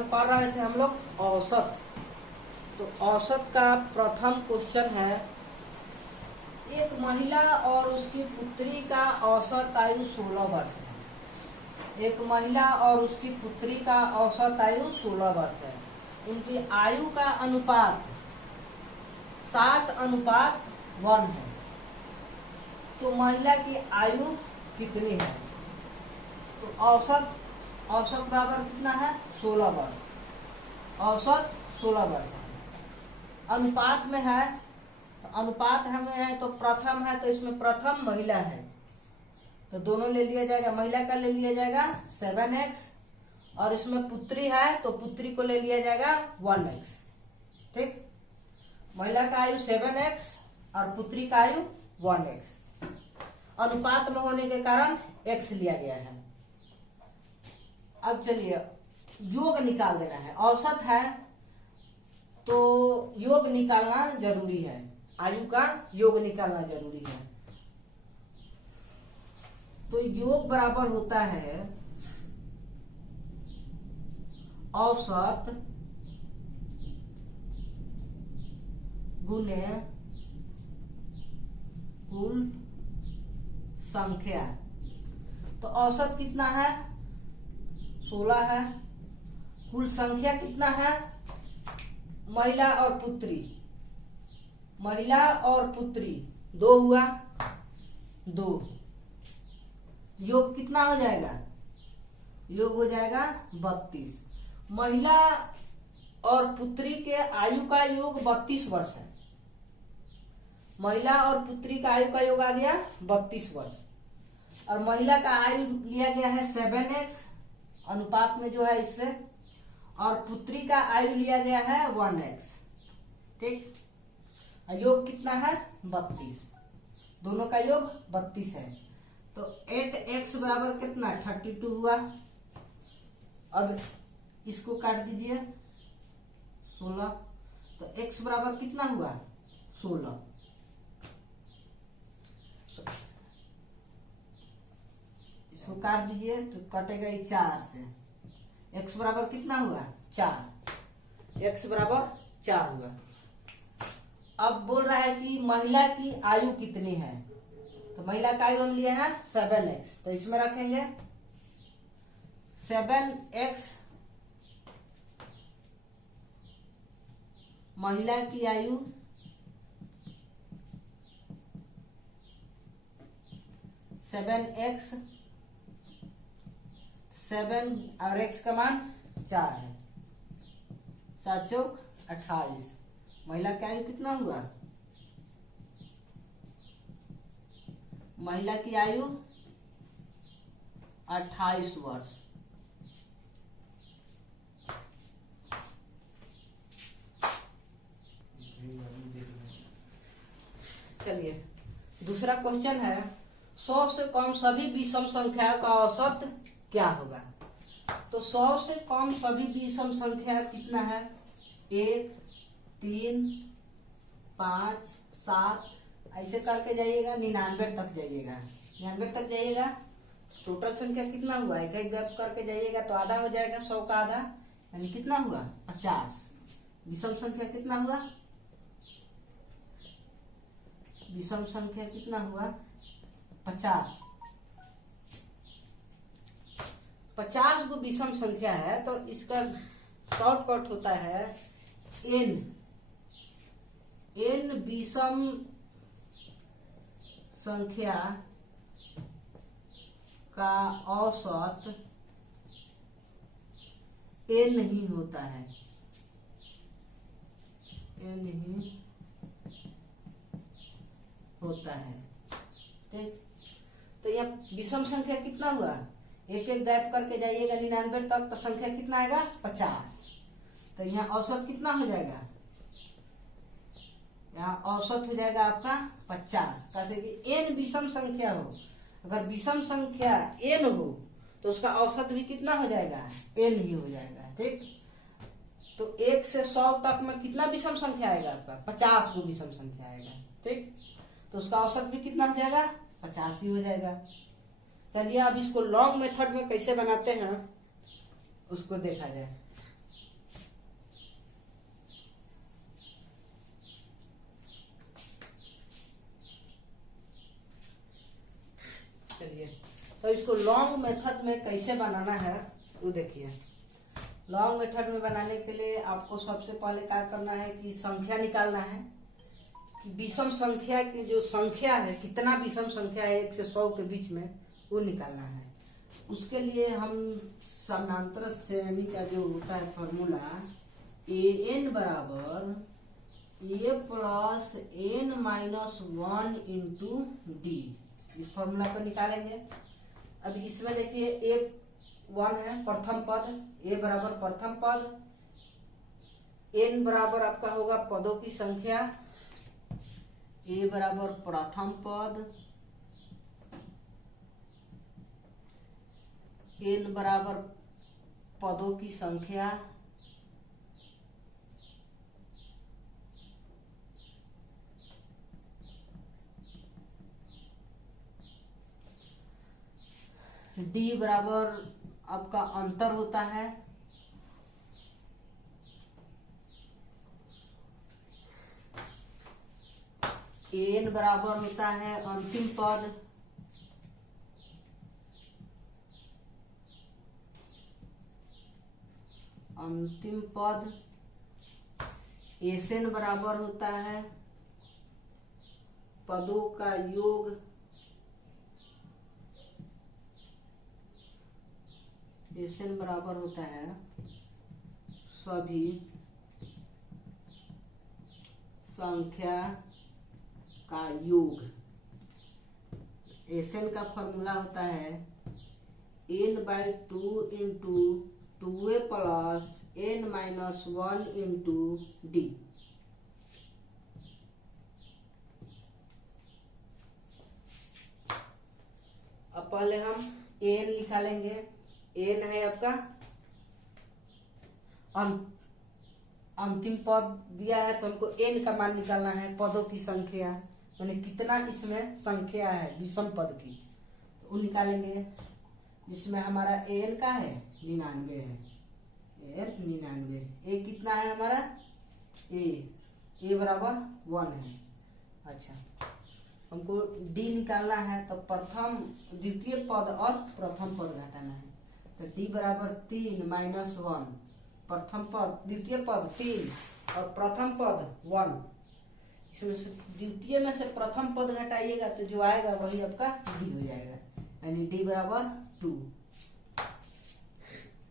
कल पढ़ रहे थे हम लोग औसत। तो औसत का प्रथम क्वेश्चन है, एक महिला और उसकी पुत्री का औसत आयु 16 वर्ष है। एक महिला और उसकी पुत्री का औसत आयु 16 वर्ष है। उनकी आयु का अनुपात 7:1 है। तो महिला की आयु कितनी है? तो औसत बराबर कितना है? 16 वर्ष। औसत 16 वर्ष है। अनुपात में है, तो अनुपात में है तो प्रथम है, तो इसमें प्रथम महिला है तो दोनों ले लिया जाएगा। महिला का ले लिया जाएगा 7x और इसमें पुत्री है तो पुत्री को ले लिया जाएगा 1x। ठीक, महिला का आयु 7x और पुत्री का आयु 1x। अनुपात में होने के कारण x लिया गया है। अब चलिए योग निकाल देना है। औसत है तो योग निकालना जरूरी है, आयु का योग निकालना जरूरी है। तो योग बराबर होता है औसत गुने कुल संख्या। तो औसत कितना है? 16 है। कुल संख्या कितना है? महिला और पुत्री, महिला और पुत्री 2 हुआ, 2। योग कितना हो जाएगा? योग हो जाएगा 32। महिला और पुत्री के आयु का योग 32 वर्ष है। महिला और पुत्री का आयु का योग आ गया 32 वर्ष। और महिला का आयु लिया गया है 7x अनुपात में जो है इससे, और पुत्री का आयु लिया गया है 1x। ठीक, योग कितना है? 32। दोनों का योग 32 है। तो 8x बराबर कितना? 32 हुआ। अब इसको काट दीजिए 16। तो x बराबर कितना हुआ? 16। इसको काट दीजिए तो कटेगा ये 4 से। x बराबर कितना हुआ? 4। x बराबर 4 हुआ। अब बोल रहा है कि महिला की आयु कितनी है। तो महिला का आयु हम लिए हैं 7x, तो इसमें रखेंगे 7x। महिला की आयु 7x, 7 और x का मान 4 है। 7 चौक 28। महिला की आयु कितना हुआ? महिला की आयु 28 वर्ष। चलिए दूसरा क्वेश्चन है, 100 से कम सभी विषम संख्या का औसत क्या होगा। तो 100 से कम सभी विषम संख्या कितना है? 1, 3, 5, 7 ऐसे करके जाइएगा 99 तक जाइएगा। 99 तक जाइएगा, टोटल संख्या कितना हुआ? एक एक गैप करके जाइएगा तो आधा हो जाएगा 100 का आधा, यानी कितना हुआ? 50। विषम संख्या कितना हुआ? विषम संख्या कितना हुआ? 50। 50 को विषम संख्या है तो इसका शॉर्टकट होता है n। n विषम संख्या का औसत n ही होता है। n ही होता है। ठीक, तो यह विषम संख्या कितना हुआ? एक एक गैप करके जाइएगा 99 तक तो संख्या कितना आएगा? 50। तो यहाँ औसत कितना हो जाएगा? यहाँ औसत हो जाएगा आपका 50। कैसे कि n विषम संख्या हो, अगर विषम संख्या n हो तो उसका औसत भी कितना हो जाएगा? n ही हो जाएगा। ठीक, तो 1 से 100 तक में कितना विषम संख्या आएगा आपका? 50 को विषम संख्या आएगा। ठीक, तो उसका औसत भी कितना हो जाएगा? 50 ही हो जाएगा। चलिए अब इसको लॉन्ग मेथड में कैसे बनाते हैं उसको देखा जाए। चलिए, तो इसको लॉन्ग मेथड में कैसे बनाना है वो देखिए। लॉन्ग मेथड में बनाने के लिए आपको सबसे पहले क्या करना है कि संख्या निकालना है कि विषम संख्या की जो संख्या है, कितना विषम संख्या है 1 से 100 के बीच में, वो निकालना है। उसके लिए हम समानांतर श्रेणी का जो होता है फॉर्मूला, an बराबर a plus n minus 1 into D, इस फॉर्मूला को निकालेंगे। अब इसमें देखिए a1 है प्रथम पद, a बराबर प्रथम पद, n बराबर आपका होगा पदों की संख्या, a बराबर प्रथम पद, n बराबर पदों की संख्या, d बराबर आपका अंतर होता है, n बराबर होता है अंतिम पद, अंतिम पद, Sn बराबर होता है पदों का योग, Sn बराबर होता है सभी संख्या का योग। Sn का फॉर्मूला होता है n/2 into 2a plus n minus 1 into D. अब पहले हम n निकालेंगे। n है आपका अंतिम पद दिया है, तो हमको n का मान निकालना है, पदों की संख्या, यानी कितना इसमें संख्या है विषम पद की, तो वो निकालेंगे। जिसमें हमारा an का है 99 है, n 99, a कितना है हमारा a बराबर 1 है। अच्छा, हमको d निकालना है, तो प्रथम द्वितीय पद और प्रथम पद घटाना है, तो d बराबर 3 माइनस 1, प्रथम पद द्वितीय पद 3 और प्रथम पद 1, इसमें से द्वितीय में से प्रथम पद घटाइएगा तो जो आएगा वही आपका d हो जाएगा, यानी d बराबर 2।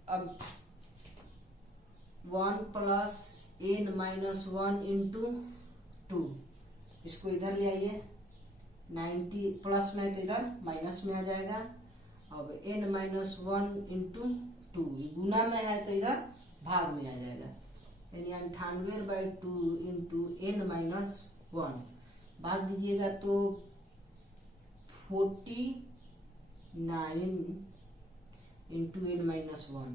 अब 1 प्लस n माइनस 1 इंटू 2, इसको इधर ले आइए, 90 प्लस में तो इधर माइनस में आ जाएगा। अब n माइनस 1 इंटू 2, गुना में है तो इधर भाग में आ जाएगा, यानी 98/2 इंटू n माइनस 1, भाग दीजिएगा तो 49 इंटू n माइनस 1।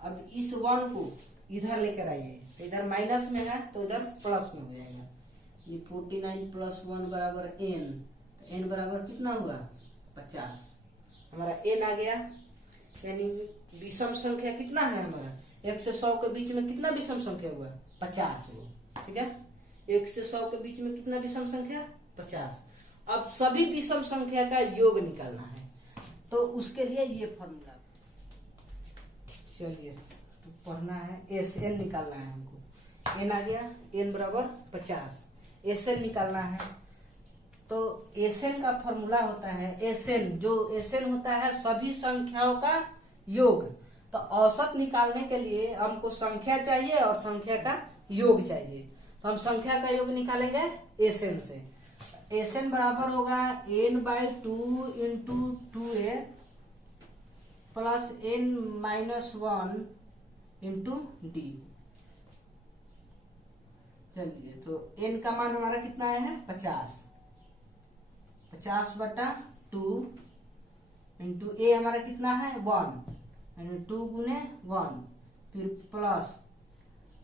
अब इस 1 को इधर लेकर आइए, तो इधर माइनस में है तो इधर प्लस में हो जाएगा, ये 49 प्लस 1 बराबर n, तो n बराबर कितना हुआ 50, हमारा n आ गया। यानी विषम संख्या कितना है हमारा, 1 से 100 के बीच में कितना विषम संख्या हुआ 50 हो, ठीक है। 1 से 100 के बीच में कितना विषम संख्या 50। अब सभी विषम संख्या का योग निकालना है, तो उसके लिए ये फॉर्मूला, चलिए तो पढ़ना है, Sn निकालना है हमको, n आ गया, n बराबर 50, Sn निकालना है। तो Sn का फॉर्मूला होता है Sn, जो Sn होता है सभी संख्याओं का योग। तो औसत निकालने के लिए हमको संख्या चाहिए और संख्या का योग चाहिए, तो हम संख्या का योग निकालेंगे Sn से। Sn बराबर होगा n/2 into 2a plus n minus 1 into D. चलिए, तो n का मान हमारा कितना है 50, 50/2 इंटू a हमारा कितना है 1, यानी 2 गुने 1, फिर प्लस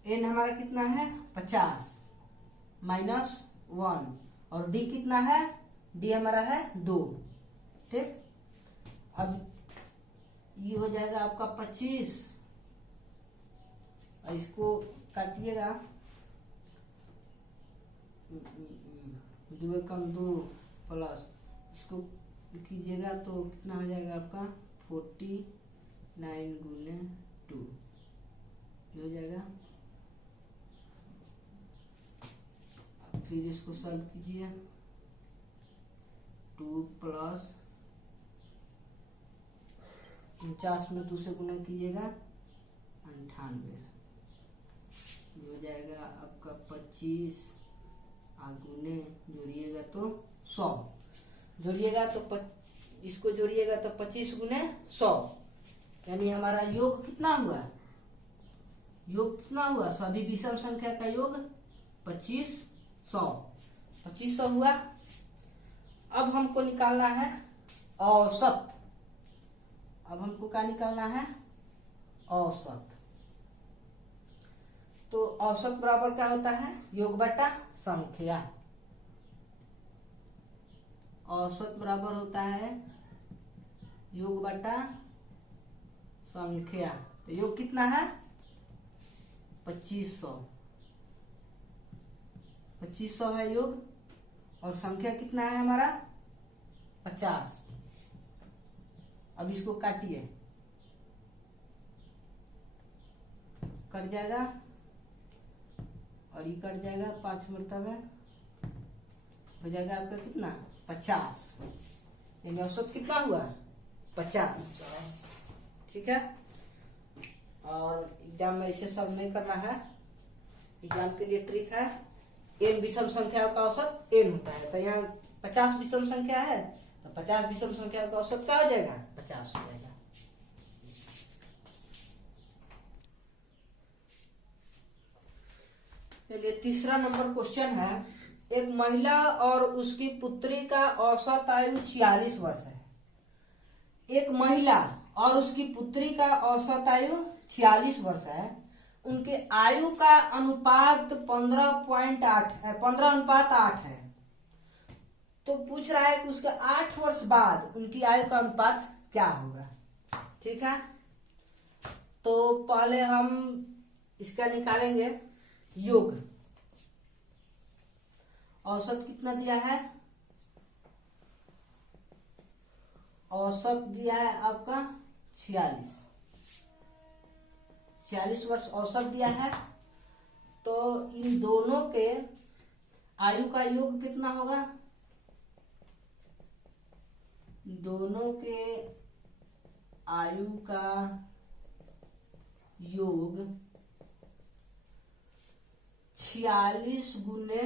n हमारा कितना है 50 माइनस 1, और d कितना है, d हमारा है 2, ठीक। अब ये हो जाएगा आपका 25, और इसको काटिएगा, 2 कम 2 प्लस इसको कीजिएगा तो कितना हो जाएगा आपका 49 गुने 2 हो जाएगा। फिर इसको सॉल्व कीजिए। 2 प्लस 49 में 2 से गुना कीजिएगा 98 हो जाएगा आपका 25 गुने जोड़िएगा तो 100 जोड़िएगा तो इसको जोड़िएगा तो 25 गुने 100 यानी हमारा योग कितना हुआ, योग कितना हुआ, सभी विषम संख्या का योग 2500 हुआ। अब हमको निकालना है औसत। अब हमको क्या निकालना है, औसत। तो औसत बराबर क्या होता है, योग बटा संख्या। औसत बराबर होता है योग बटा संख्या। तो योग कितना है 2500 है योग, और संख्या कितना है हमारा 50। अब इसको काटिए, कट जाएगा और ये कट जाएगा 5 मरतबा हो जाएगा आपका कितना 50। यानी औसत कितना हुआ 50। ठीक है। और एग्जाम में इसे सब नहीं करना है, एग्जाम के लिए ट्रिक है, n विषम संख्या का औसत n होता है। तो यहाँ 50 विषम संख्या है तो 50 विषम संख्या का औसत क्या हो जाएगा 50 हो जाएगा। चलिए तीसरा नंबर क्वेश्चन है, एक महिला और उसकी पुत्री का औसत आयु 46 वर्ष है। एक महिला और उसकी पुत्री का औसत आयु 46 वर्ष है। उनके आयु का अनुपात 15:8 है। तो पूछ रहा है कि उसके 8 वर्ष बाद उनकी आयु का अनुपात क्या होगा। ठीक है, तो पहले हम इसका निकालेंगे योग। औसत कितना दिया है, औसत दिया है आपका 46 वर्ष औसत दिया है। तो इन दोनों के आयु का योग कितना होगा, दोनों के आयु का योग 46 गुने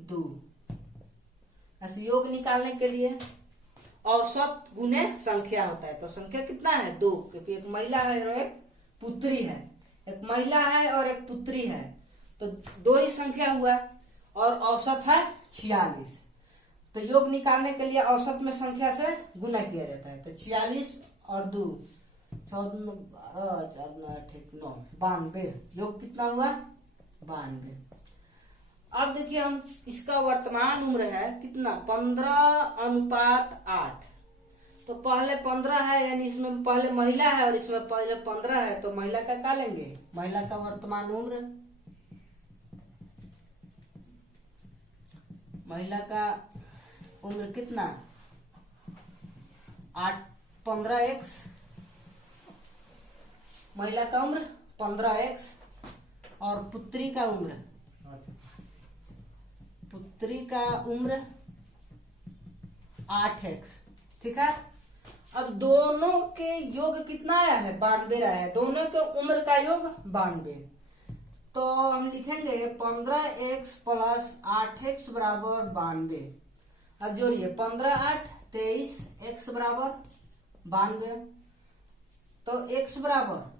2। ऐसे योग निकालने के लिए औसत गुने संख्या होता है। तो संख्या कितना है 2, क्योंकि एक महिला है और एक पुत्री है। एक महिला है और एक पुत्री है, तो 2 ही संख्या हुआ, और औसत है 46। तो योग निकालने के लिए औसत में संख्या से गुना किया जाता है। तो 46 और 2 14 12 4 8 9 92, योग कितना हुआ 92। अब देखिए हम इसका वर्तमान उम्र है कितना 15:8। तो पहले 15 है, यानी इसमें पहले महिला है और इसमें पहले 15 है। तो महिला का क्या लेंगे, महिला का वर्तमान उम्र, महिला का उम्र कितना 15x, महिला का उम्र 15x, और पुत्री का उम्र 8x। ठीक है। अब दोनों के योग कितना आया है 92 आया है, दोनों के उम्र का योग 92। तो हम लिखेंगे 15x प्लस 8x बराबर 92। अब जोड़िए 15 8 23, x बराबर 92। तो x बराबर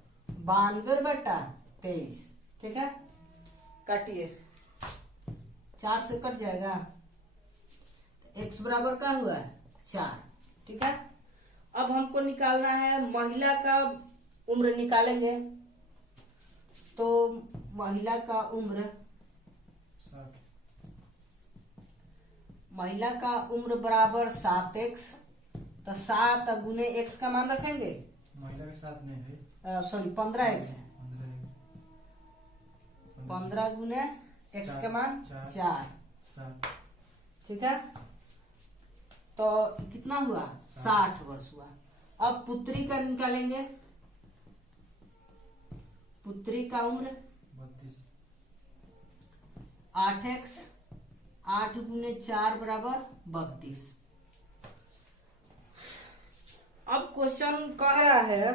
92/23। ठीक है, काटिए, 4 से कट जाएगा, x बराबर क्या हुआ 4। ठीक है। अब हमको निकालना है महिला का उम्र निकालेंगे। तो महिला का उम्र 60, महिला का उम्र बराबर 7x। तो 7 गुने x का मान रखेंगे, महिला के साथ में है सॉरी 15x है, 15 गुने x का मान 4। ठीक है, तो कितना हुआ? 60 वर्ष हुआ। अब पुत्री का निकालेंगे। पुत्री का उम्र 32। 8x 8 गुने 4 बराबर 32। अब क्वेश्चन कह रहा है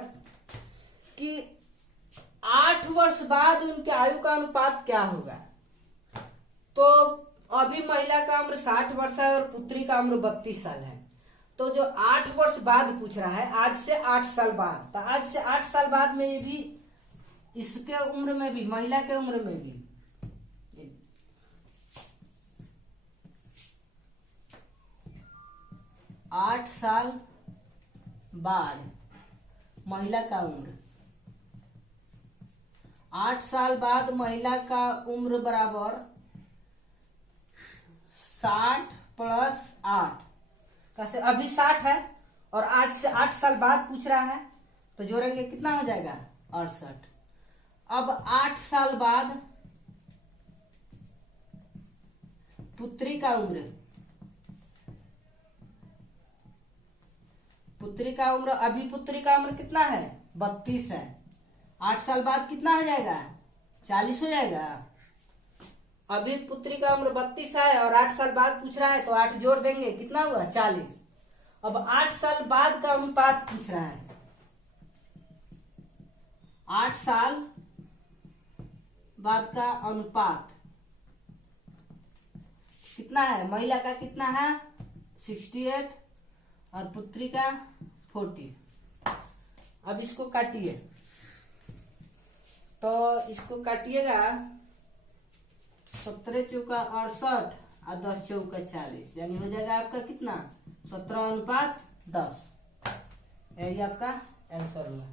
कि 8 वर्ष बाद उनके आयु का अनुपात क्या होगा। तो अभी महिला का उम्र 60 वर्ष है और पुत्री का उम्र 32 साल है। तो जो 8 वर्ष बाद पूछ रहा है, आज से 8 साल बाद, तो आज से 8 साल बाद में ये भी इसके उम्र में भी, महिला के उम्र में भी 8 साल बाद महिला का उम्र, 8 साल बाद महिला का उम्र बराबर 60 प्लस 8। कैसे? अभी 60 है और 8 से 8 साल बाद पूछ रहा है, तो जोड़ेंगे कितना हो जाएगा? 68। अब 8 साल बाद पुत्री का उम्र, पुत्री का उम्र, अभी पुत्री का उम्र कितना है? 32 है। 8 साल बाद कितना हो जाएगा? 40 हो जाएगा। अभी पुत्री का उम्र 32 है और 8 साल बाद पूछ रहा है, तो 8 जोड़ देंगे, कितना हुआ? 40। अब 8 साल बाद का अनुपात पूछ रहा है। 8 साल बाद का अनुपात कितना है? महिला का कितना है? 68 और पुत्री का 40। अब इसको काटिए, तो इसको काटिएगा 17 चौका 68 और 10 चौका 40, यानी हो जाएगा आपका कितना? 17:10। यही आपका आंसर हुआ।